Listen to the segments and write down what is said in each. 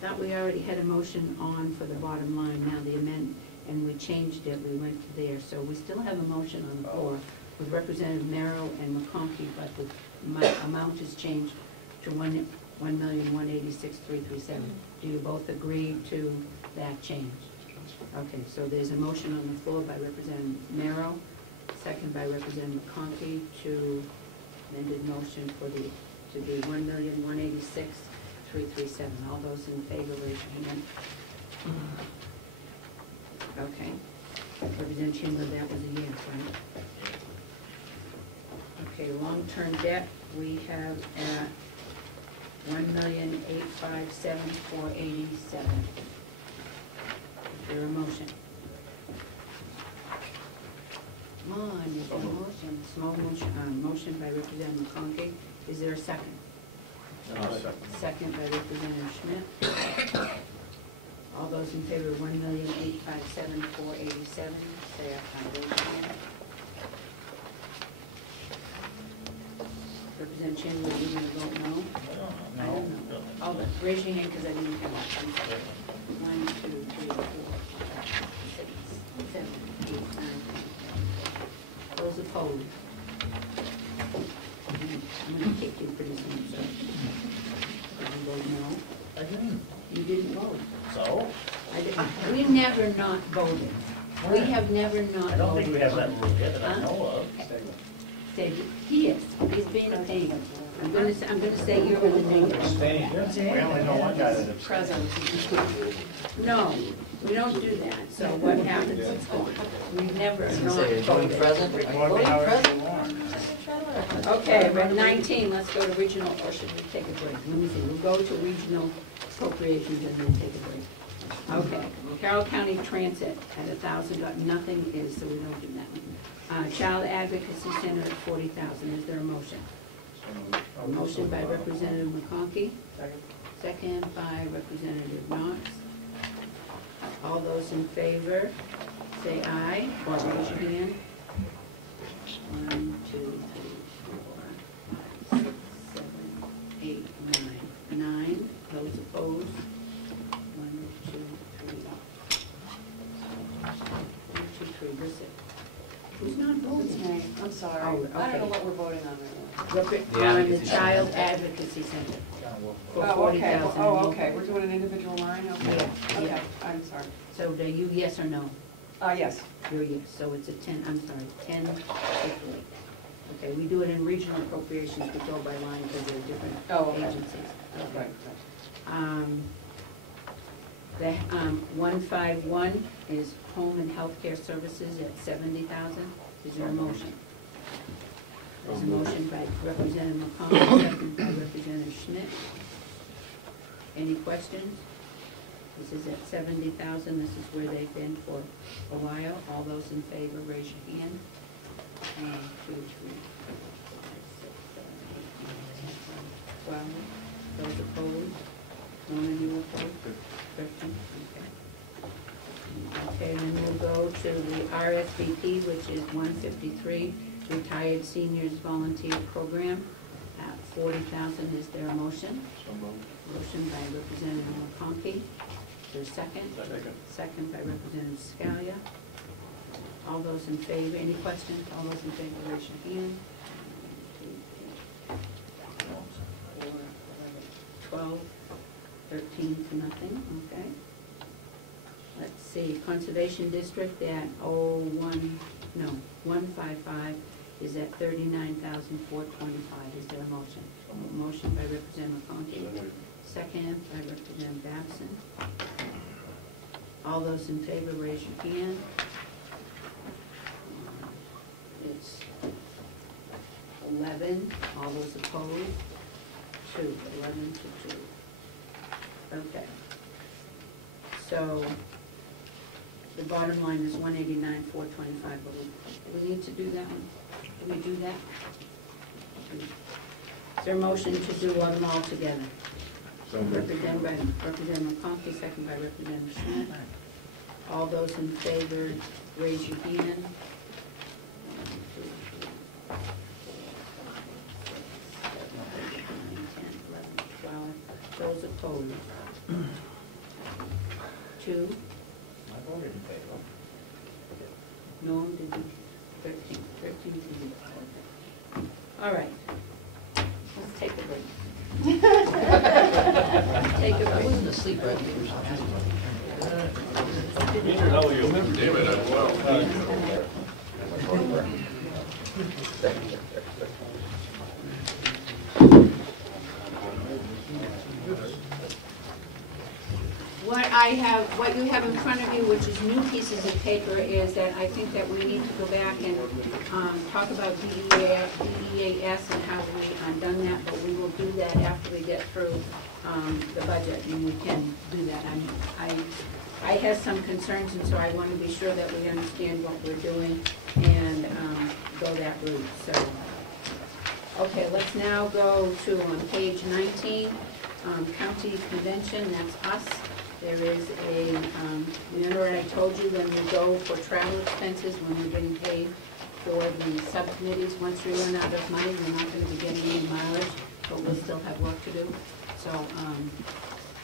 thought we already had a motion on for the bottom line, now the amend, and we changed it, we went to there. So we still have a motion on the floor with Representative Merrill and McConkey, but the amount is changed to $1,186,337. Do you both agree to that change? Okay, so there's a motion on the floor by Representative Merrill, second by Representative McConkey to amended motion for the, to be $1,186,337. All those in favor, raise your hand. Okay. Representative Schindler, that was a yes, right? Okay, long-term debt, we have at $1,857,487. Is there a motion? Come on, is there a motion? Small motion, motion by Representative McConkey. Is there a second? Second by Representative Schmidt. All those in favor of $1,857,487, say aye. Raise your hand. Representative Chandler, are you going to vote no? I don't know. Oh, raise your hand because I didn't count. 1, 2, 3, 4, 5, 6, 7, 8, 9, 10. Those opposed? I'm going to kick you pretty soon, sir. You vote no? I didn't. You didn't vote. So? We never not voted. We have never not voted. I don't think we have that rule yet that I know of. He is. He's being a pain. I'm going to say you're in the negative. We only know one guy that Present. No, we don't do that. So what happens? We've never not Voting voted. present? Are you voting present? Okay, we're at 19. Let's go to regional, or should we take a break? Let me see. We'll go to regional appropriations and then take a break. Okay, Carroll County Transit at $1,000. Nothing is, so we don't do that one. Child Advocacy Center at $40,000. Is there a motion? A motion by Representative McConkey. Second by Representative Knox. All those in favor, say aye, or raise your hand. 1, 2, 3, 4, 5, 6, 7, 8, 9. 9. Those opposed? 1, 2, 3. 1, 2, 3. That's it. Who's not voting? I'm sorry. Oh, okay. I don't know what we're voting on right On the Child Advocacy Center. For now. Oh, okay. $40,000. Oh, okay. We're doing an individual line? Okay. Yeah. Okay, I'm sorry. So do you yes or no? Yes. You're yes. So it's a 10, I'm sorry, 10 50. Okay, we do it in regional appropriations, we go by line because they're different agencies. Right. The 151 is home and healthcare services at $70,000. Is there a motion? There's a motion by Representative McConkey, second by Representative Schmidt. Any questions? This is at $70,000. This is where they've been for a while. All those in favor, raise your hand. 1, 2, 3, 4, 5, 6, 7, 8, 9, 10, 11, 12. Those opposed? None of you opposed? 13. Okay, then we'll go to the RSVP, which is 153, Retired Seniors Volunteer Program at $40,000. Is there a motion? Motion by Representative McConkey. Is there a second? Second by Representative Scalia. All those in favor, any questions? All those in favor, raise your hand. 4, 11, 12, 13 to nothing, okay. Let's see, Conservation District at 155 is at $39,425. Is there a motion? Motion by Representative McConkey. Second by Representative Babson. All those in favor, raise your hand. It's 11. All those opposed? 2. 11 to 2. Okay. So the bottom line is 189,425. But we need to do that one. Do we do that? Is there a motion to do them all together? Represented by Representative McConkey, second by Representative Schmidt. All those in favor, raise your hand. 1, 2, 3, 4, 5, 6, 7, 8, 9, 10, 11, 12. Those opposed? opposed? 2, I voted in favor. no, did you, 13, 13 to you. Okay. All right. Let's take a break. Take a I break. wasn't asleep right there. How are you? David, I'm well. What you have in front of you, which is new pieces of paper, is that I think that we need to go back and talk about DEAS and how we done that, but we will do that after we get through the budget, and we can do that. I have some concerns, and so I want to be sure that we understand what we're doing and go that route. So, okay, let's now go to on page 19, county convention. That's us. There is a, remember I told you when we go for travel expenses, when we're getting paid for the subcommittees, once we run out of money, we're not going to be getting any mileage, but we'll still have work to do. So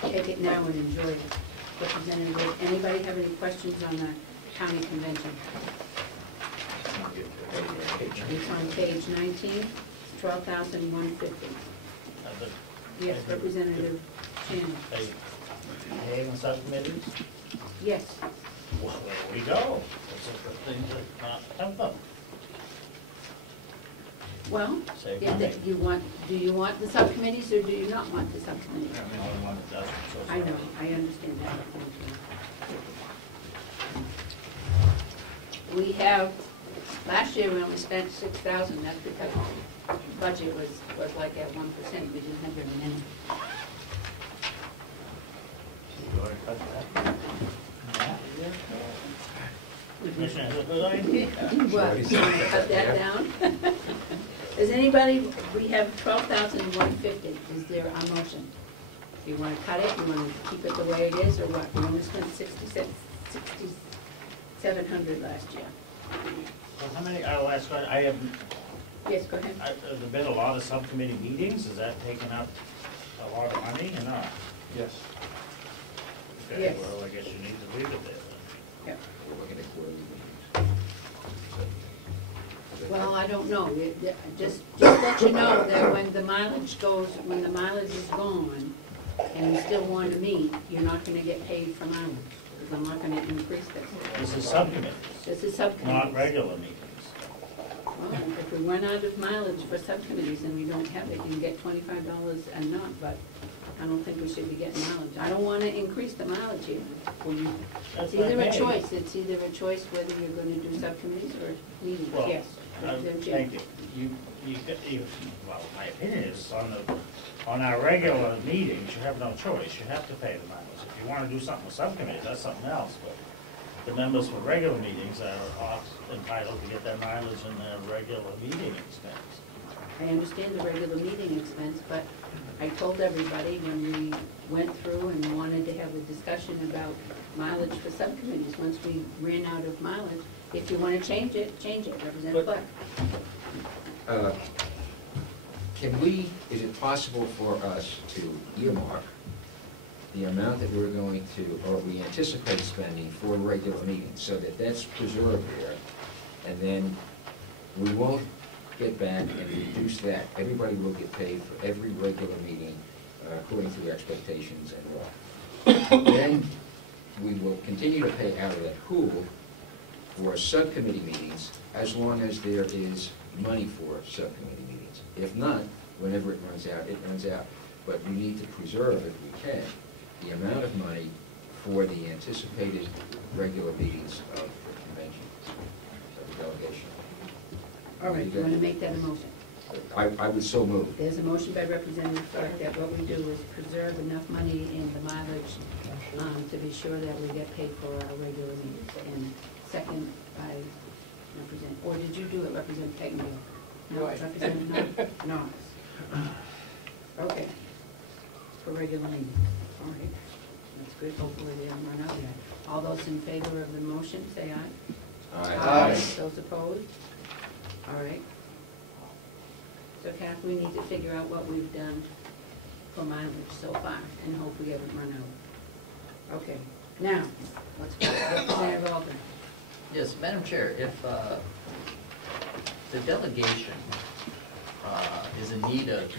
take it now and enjoy it. Representative, anybody have any questions on the county convention? It's on page 19, it's $12,150. Yes, Representative Shannon. Hey, on subcommittees? Yes. Well, there we go. This is the thing to not have them. Well, Save if money. that do you want the subcommittees or do you not want the subcommittees? I'm the only one that doesn't, so. I know, I understand that. We have, last year we only spent 6,000, that's because the budget was like at 1%, we didn't have very many. You want to cut that? Commissioner has a good idea. What, you want to cut that down? Does anybody, we have 12,150, is there a motion? Do you want to cut it, you want to keep it the way it is, or what? We only spent 6,700 last year. So how many, I'll ask, I have, Yes, go ahead. has there been a lot of subcommittee meetings? Is that taking up a lot of money or not? Yes. Okay, Yes. well, I guess you need to leave it there then. Yep. We're looking at quarterly meetings. Well, I don't know, just let you know that when the mileage goes, when the mileage is gone, and you still want to meet, you're not gonna get paid for mileage, because I'm not gonna increase this. This is subcommittees, This is subcommittees. not regular meetings. Well, if we run out of mileage for subcommittees and we don't have it, you can get $25 and not, but I don't think we should be getting mileage. I don't wanna increase the mileage here. That's It's either not a paid. choice, it's either a choice whether you're gonna do subcommittees or meetings, Well, yes. Thank you. Well, my opinion is on our regular meetings, you have no choice. You have to pay the mileage. If you want to do something with subcommittees, that's something else. But the members for regular meetings are entitled to get their mileage and their regular meeting expense. I understand the regular meeting expense, but I told everybody when we went through and wanted to have a discussion about mileage for subcommittees, once we ran out of mileage, if you want to change it, Representative Black. Is it possible for us to earmark the amount that we're going to, or we anticipate spending for regular meetings, so that that's preserved there, and then we won't get back and reduce that. Everybody will get paid for every regular meeting according to expectations and law. Then we will continue to pay out of that pool for subcommittee meetings as long as there is money for subcommittee meetings. If not, whenever it runs out, it runs out. But we need to preserve, if we can, the amount of money for the anticipated regular meetings of the convention, of the delegation. All right, you want to make that a motion? I would so move. There's a motion by Representative Clark that what we do is preserve enough money in the mileage to be sure that we get paid for our regular meetings. And second by Representative, or did you do it, Representative Peggy? No, Representative no. Okay. For regular meetings. All right. That's good. Hopefully they don't run out yet. All those in favor of the motion, say aye. Aye. Those opposed? All right. So Kath, we need to figure out what we've done for mileage so far, and hope we haven't run out. Okay, now, let's go to Representative Alden. Yes, Madam Chair, if the delegation is in need of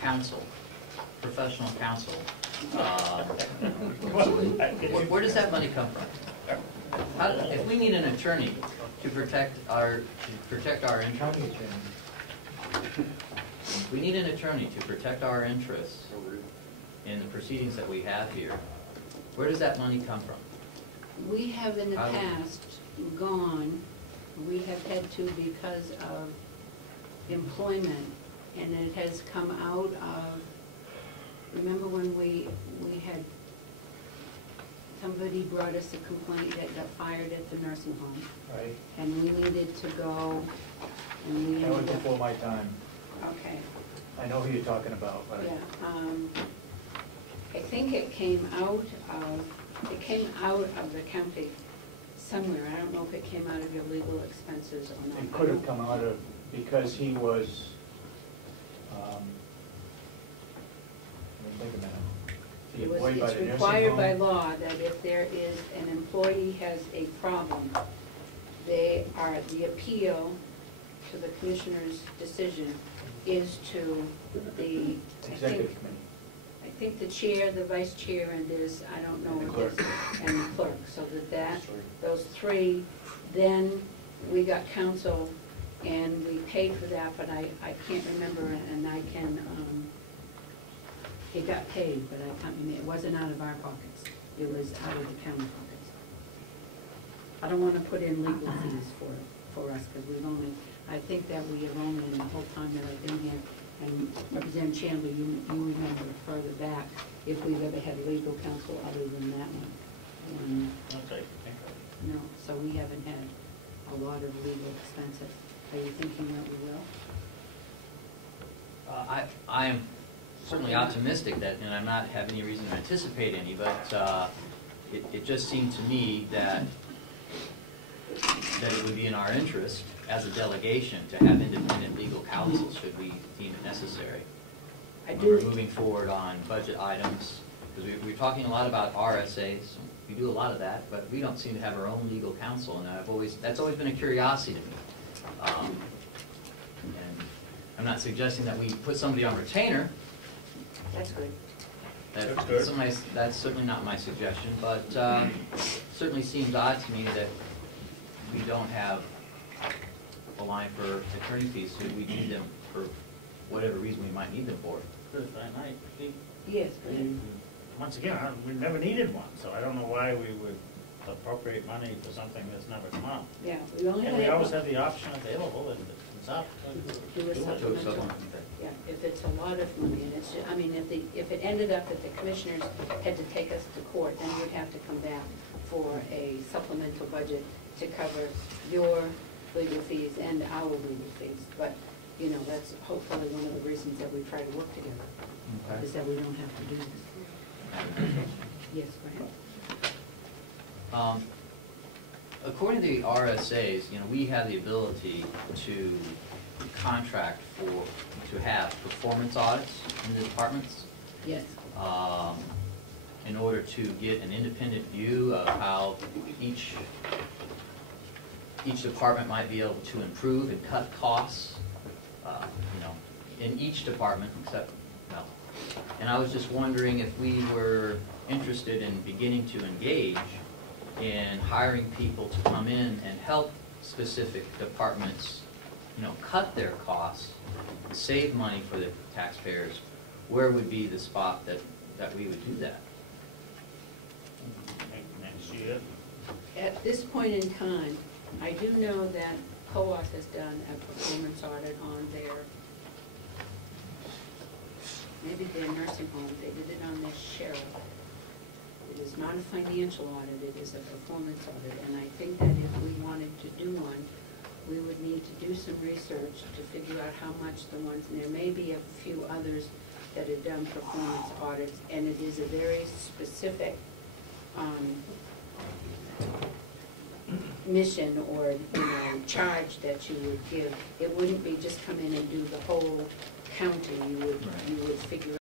counsel, professional counsel, where does that money come from? If we need an attorney to protect our interests, if we need an attorney to protect our interests in the proceedings that we have here, where does that money come from? We have in the past gone, we have had to because of employment, and it has come out of, remember when we had, somebody brought us a complaint that got fired at the nursing home, Right, and we needed to go, and we that was ended up, before my time. okay, I know who you're talking about, but yeah. I think it came out of the county somewhere. I don't know if it came out of your legal expenses or not. it could have come out of, because he was, let me think a minute. The employee by the It's nursing required by home. law that if there is, an employee has a problem, the appeal to the commissioner's decision is to the, Executive committee. I think the chair, the vice chair, and there's, I don't know And the what this, and the clerk, so those three, then we got counsel, and we paid for that, but I can't remember, and I can, it got paid, but I can't remember, it wasn't out of our pockets, it was out of the county pockets. I don't wanna put in legal fees for us, because we've only, I think that we have only, in the whole time that I've been here, and Representative Chandler, you remember further back, if we've ever had legal counsel other than that one. Okay. No, so we haven't had a lot of legal expenses. Are you thinking that we will? I am certainly optimistic that, and I'm not have any reason to anticipate any, but it just seemed to me that it would be in our interest as a delegation to have independent legal counsel should we deem it necessary. I When we're do. moving forward on budget items, because we're talking a lot about RSAs. We do a lot of that, but we don't seem to have our own legal counsel, and that's always been a curiosity to me. And I'm not suggesting that we put somebody on retainer. That's good. That's good. That's certainly not my suggestion, but certainly seems odd to me that we don't have a line for attorney fees, so we need them for whatever reason we might need them for. Yes, go ahead. Once again, we never needed one, so I don't know why we would appropriate money for something that's never come up. Yeah, we only And had. we always have the option available, and it's up. Do a supplemental. Yeah, if it's a lot of money, and it's, I mean, if it ended up that the commissioners had to take us to court, then we'd have to come back for a supplemental budget to cover your legal fees and our legal fees. But, you know, that's hopefully one of the reasons that we try to work together, Okay. is that we don't have to do this. Yes, go ahead. According to the RSAs, you know, we have the ability to contract to have performance audits in the departments. Yes. In order to get an independent view of how each department might be able to improve and cut costs, you know, in each department except, no. And I was just wondering if we were interested in beginning to engage in hiring people to come in and help specific departments, you know, cut their costs, save money for the taxpayers. Where would be the spot that we would do that? Next year. At this point in time, I do know that COAS has done a performance audit on maybe their nursing home. They did it on their sheriff. It is not a financial audit, it is a performance audit. And I think that if we wanted to do one, we would need to do some research to figure out how much the ones, and there may be a few others that have done performance audits, and it is a very specific mission or, you know, charge that you would give. It wouldn't be just come in and do the whole county. You would figure